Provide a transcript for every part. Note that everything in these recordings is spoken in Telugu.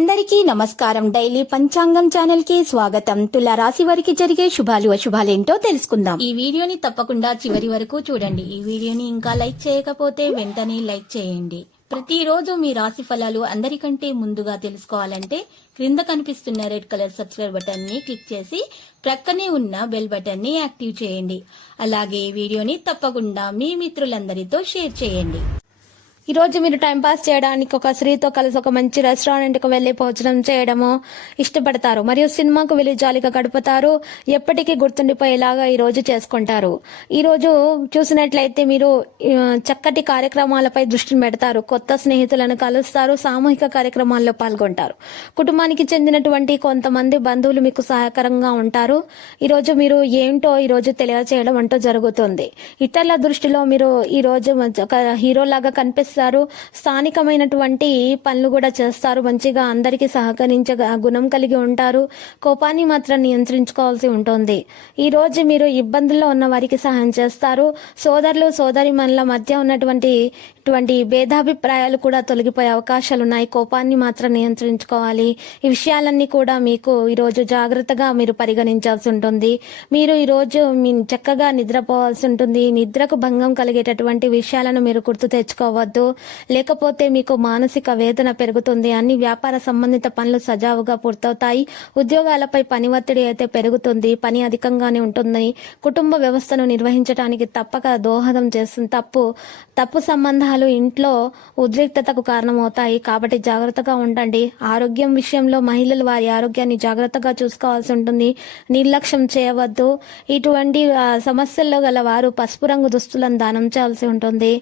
అందరికీ నమస్కారం. డైలీ పంచాంగం ఛానల్ కి స్వాగతం. తుల రాశి వారికి జరిగే శుభాలు అశుభాలేంటో తెలుసుకుందాం. ఈ వీడియోని తప్పకుండా చివరి వరకు చూడండి. ఈ వీడియోని ఇంకా లైక్ చేయకపోతే వెంటనే లైక్ చేయండి. ప్రతిరోజు మీ రాశి ఫలాలు అందరికంటే ముందుగా తెలుసుకోవాలంటే క్రింద కనిపిస్తున్న రెడ్ కలర్ సబ్స్క్రైబ్ బటన్ ని క్లిక్ చేసి ప్రక్కనే ఉన్న బెల్ బటన్ ని యాక్టివ్ చేయండి. అలాగే ఈ వీడియోని తప్పకుండా మీ మిత్రులందరితో షేర్ చేయండి. ఈ రోజు మీరు టైంపాస్ చేయడానికి ఒక స్త్రీతో కలిసి ఒక మంచి రెస్టారెంట్కి వెళ్లి భోజనం చేయడము ఇష్టపడతారు మరియు సినిమాకు వెళ్లి జాలీగా గడుపుతారు. ఎప్పటికీ గుర్తుండిపోయేలాగా ఈ రోజు చేసుకుంటారు. ఈ రోజు చూసినట్లయితే మీరు చక్కటి కార్యక్రమాలపై దృష్టిని పెడతారు. కొత్త స్నేహితులను కలుస్తారు. సామూహిక కార్యక్రమాల్లో పాల్గొంటారు. కుటుంబానికి చెందినటువంటి కొంతమంది బంధువులు మీకు సహాయకరంగా ఉంటారు. ఈ రోజు మీరు ఏంటో ఈ రోజు తెలియజేయడం అంటూ జరుగుతుంది. ఇతరుల దృష్టిలో మీరు ఈ రోజు ఒక హీరోలాగా కనిపిస్తారు. స్థానికమైనటువంటి పనులు కూడా చేస్తారు. మంచిగా అందరికీ సహకరించే గుణం కలిగి ఉంటారు. కోపాన్ని మాత్రం నియంత్రించుకోవాల్సి ఉంటుంది. ఈ రోజు మీరు ఇబ్బందుల్లో ఉన్న వారికి సహాయం చేస్తారు. సోదరులు సోదరిమణుల మధ్య ఉన్నటువంటి భేదాభిప్రాయాలు కూడా తొలగిపోయే అవకాశాలు ఉన్నాయి. కోపాన్ని మాత్రం నియంత్రించుకోవాలి. ఈ విషయాలన్నీ కూడా మీకు ఈరోజు జాగ్రత్తగా మీరు పరిగణించాల్సి ఉంటుంది. మీరు ఈరోజు చక్కగా నిద్రపోవాల్సి ఉంటుంది. నిద్రకు భంగం కలిగేటటువంటి విషయాలను మీరు గుర్తు తెచ్చుకోవద్దు. లేకపోతే మీకు మానసిక వేదన పెరుగుతుంది. అన్ని వ్యాపార సంబంధిత పనులు సజావుగా పూర్తవుతాయి. ఉద్యోగాలపై పని ఒత్తిడి అయితే పెరుగుతుంది. పని అధికంగానే ఉంటుంది. కుటుంబ వ్యవస్థను నిర్వహించడానికి తప్పక దోహదం చేస్తుంది. తప్పు సంబంధాలు ఇంట్లో ఉద్రిక్తతకు కారణమవుతాయి. కాబట్టి జాగ్రత్తగా ఉండండి. ఆరోగ్యం విషయంలో మహిళలు వారి ఆరోగ్యాన్ని జాగ్రత్తగా చూసుకోవాల్సి ఉంటుంది. నిర్లక్ష్యం చేయవద్దు. ఇటువంటి సమస్యల్లో గల వారు పసుపు రంగు దుస్తులను దానం చేయాల్సి ఉంటుంది.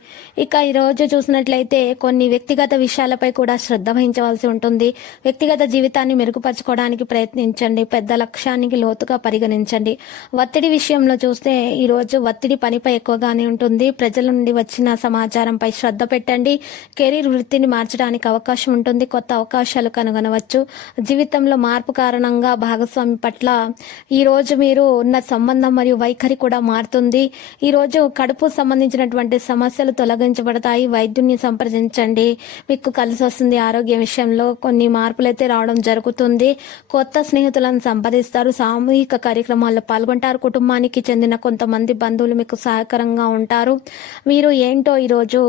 ఇక ఈ రోజు చూసినట్లయితే కొన్ని వ్యక్తిగత విషయాలపై కూడా శ్రద్ధ వహించవలసి ఉంటుంది. వ్యక్తిగత జీవితాన్ని మెరుగుపరచుకోవడానికి ప్రయత్నించండి. పెద్ద లక్ష్యానికి లోతుగా పరిగణించండి. ఒత్తిడి విషయంలో చూస్తే ఈ రోజు ఒత్తిడి పనిపై ఎక్కువగానే ఉంటుంది. ప్రజల నుండి వచ్చిన సమాచారంపై శ్రద్ధ పెట్టండి. కెరీర్ వృత్తిని మార్చడానికి అవకాశం ఉంటుంది. కొత్త అవకాశాలు కనుగొనవచ్చు. జీవితంలో మార్పు కారణంగా భాగస్వామి పట్ల ఈ రోజు మీరు ఉన్న సంబంధం మరియు వైఖరి కూడా మారుతుంది. ఈ రోజు కడుపు సంబంధించినటువంటి సమస్యలు తొలగించబడతాయి. వైద్యుని సంప్రదించండి. మీకు కలిసి వస్తుంది. ఆరోగ్య విషయంలో కొన్ని మార్పులు అయితే రావడం జరుగుతుంది. కొత్త స్నేహితులను సంపాదిస్తారు. సామూహిక కార్యక్రమాల్లో పాల్గొంటారు. కుటుంబానికి చెందిన కొంతమంది బంధువులు మీకు సహాయకరంగా ఉంటారు. మీరు ఏంటో ఈరోజు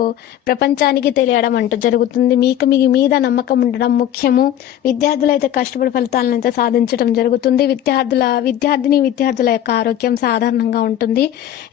ప్రపంచానికి తెలియడం అంటూ జరుగుతుంది. మీకు మీ మీద నమ్మకం ఉండడం ముఖ్యము. విద్యార్థులు అయితే కష్టపడి ఫలితాలను అయితే సాధించడం జరుగుతుంది. విద్యార్థుల యొక్క ఆరోగ్యం సాధారణంగా ఉంటుంది.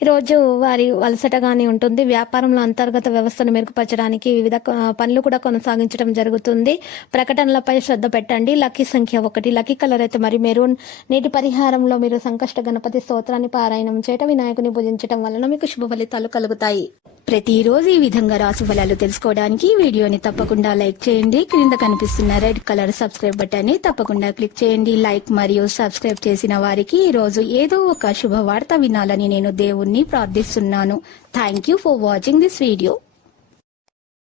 ఈరోజు వారి అలసటగానే ఉంటుంది. వ్యాపారంలో అంతర్గత వ్యవస్థను మెరుగుపరచడానికి వివిధ పనులు కూడా కొనసాగించడం జరుగుతుంది. ప్రకటనలపై శ్రద్ధ పెట్టండి. లక్కీ సంఖ్య 1. లక్కీ కలర్ అయితే మరి మెరూన్. నేటి పరిహారంలో మీరు సంకష్ట గణపతి స్తోత్రాన్ని పారాయణం చేయటం, వినాయకుని పూజించడం వలన మీకు శుభ ఫలితాలు కలుగుతాయి. ప్రతిరోజు ఈ విధంగా రాశి ఫలాలు తెలుసుకోవడానికి వీడియోని తప్పకుండా లైక్ చేయండి. క్రింద కనిపిస్తున్న రెడ్ కలర్ సబ్స్క్రైబ్ బటన్ ని తప్పకుండా క్లిక్ చేయండి. లైక్ మరియు సబ్స్క్రైబ్ చేసిన వారికి ఈ రోజు ఏదో ఒక శుభవార్త వినాలని నేను దేవుణ్ణి ప్రార్థిస్తున్నాను. Thank you for watching this video.